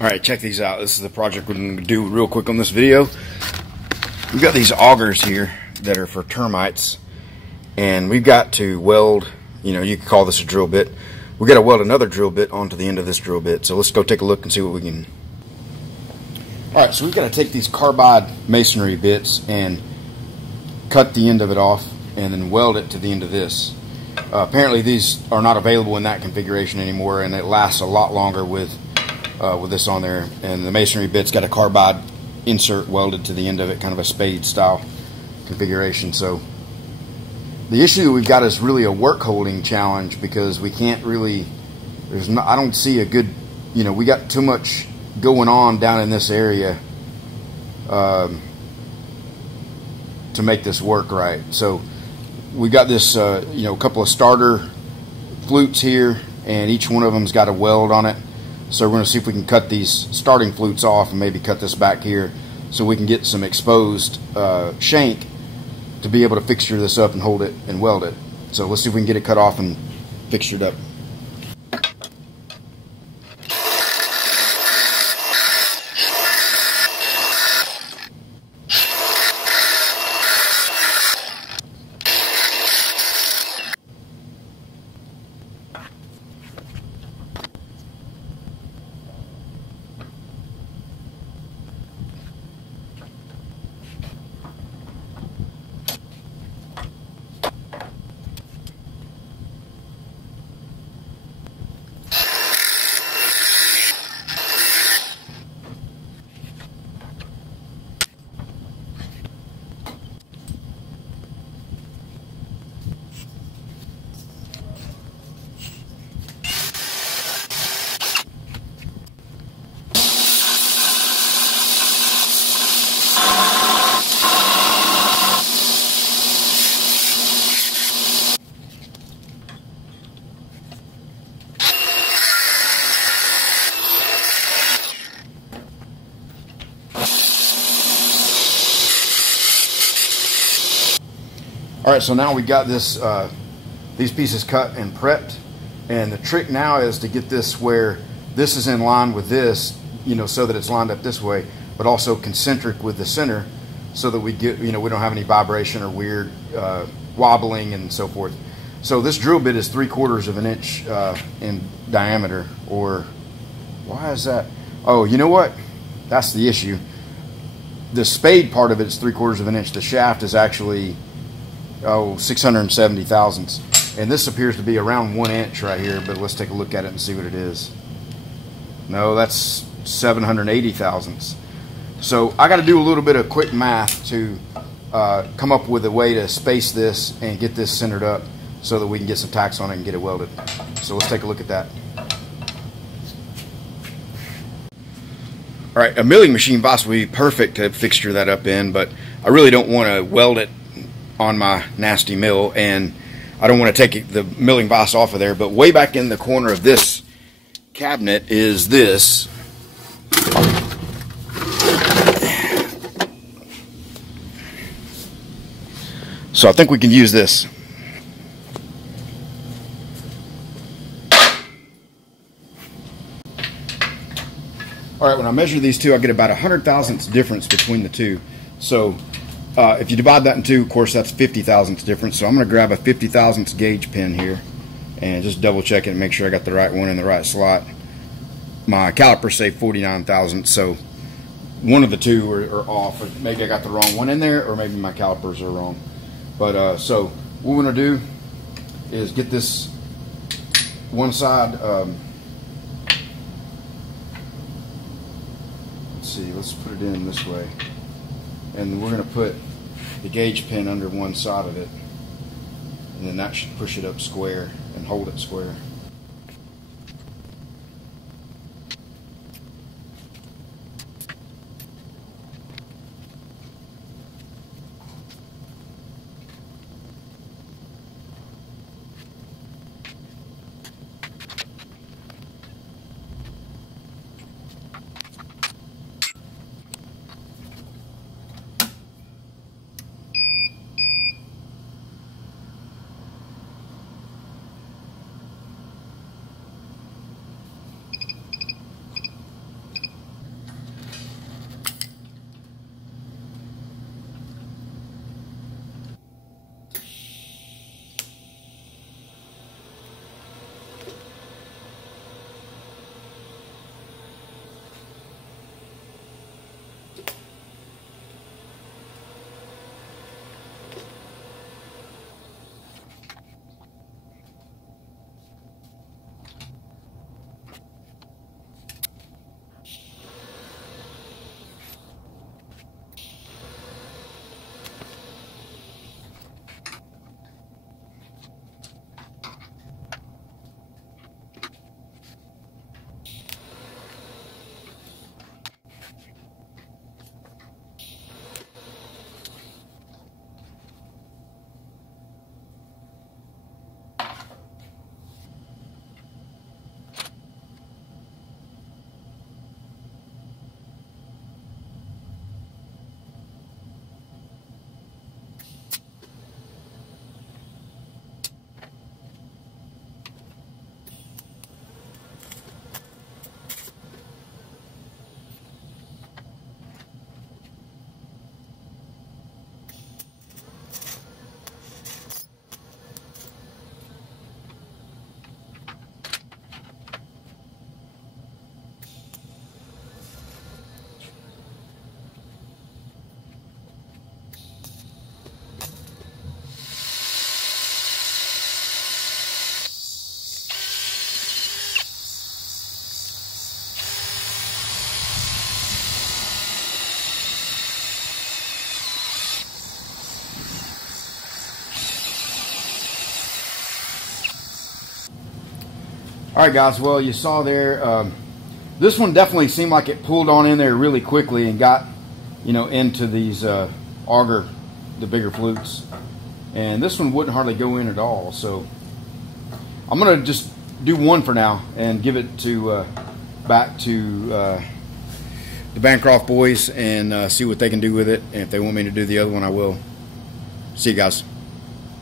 Alright, check these out. This is the project we're going to do real quick on this video. We've got these augers here that are for termites, and we've got to weld, you could call this a drill bit. We've got to weld another drill bit onto the end of this drill bit. So let's go take a look and see what we can. Alright, so we've got to take these carbide masonry bits and cut the end of it off and then weld it to the end of this. Apparently these are not available in that configuration anymore, and it lasts a lot longer with this on there. And the masonry bit's got a carbide insert welded to the end of it, kind of a spade style configuration. So the issue that we've got is really a work holding challenge, because we can't really, I don't see a good, we got too much going on down in this area to make this work right. So we got this a couple of starter flutes here, and each one of them's got a weld on it. So we're going to see if we can cut these starting flutes off and maybe cut this back here so we can get some exposed shank to be able to fixture this up and hold it and weld it. So let's see if we can get it cut off and fixtured up. Alright, so now we got this these pieces cut and prepped, and the trick now is to get this where this is in line with this, so that it's lined up this way, but also concentric with the center, so that we get, we don't have any vibration or weird wobbling and so forth. So this drill bit is 3/4 of an inch in diameter. Or why is that? Oh, you know what? That's the issue. The spade part of it is 3/4 of an inch. The shaft is actually 670 thousandths, and this appears to be around 1 inch right here, but let's take a look at it and see what it is. No, that's 780 thousandths. So I got to do a little bit of quick math to come up with a way to space this and get this centered up so that we can get some tacks on it and get it welded. So let's take a look at that. Alright, a milling machine vise would be perfect to fixture that up in, but I really don't want to weld it on my nasty mill, and I don't want to take the milling vise off of there. But way back in the corner of this cabinet is this. So I think we can use this. Alright, when I measure these two, I get about 100 thousandths difference between the two. So if you divide that in two, of course, that's 50 thousandths difference. So I'm going to grab a 50 thousandths gauge pin here and just double check it and make sure I got the right one in the right slot. My calipers say 49 thousandths, so one of the two are off. Maybe I got the wrong one in there, or maybe my calipers are wrong. But so what we're going to do is get this one side. Let's see. Let's put it in this way, and we're going to put the gauge pin under one side of it, and then that should push it up square and hold it square. All right, guys. Well, you saw there. This one definitely seemed like it pulled on in there really quickly and got, you know, into these auger, the bigger flutes. And this one wouldn't hardly go in at all. So I'm gonna just do one for now and give it to back to the Bancroft boys and see what they can do with it. And if they want me to do the other one, I will. See you guys.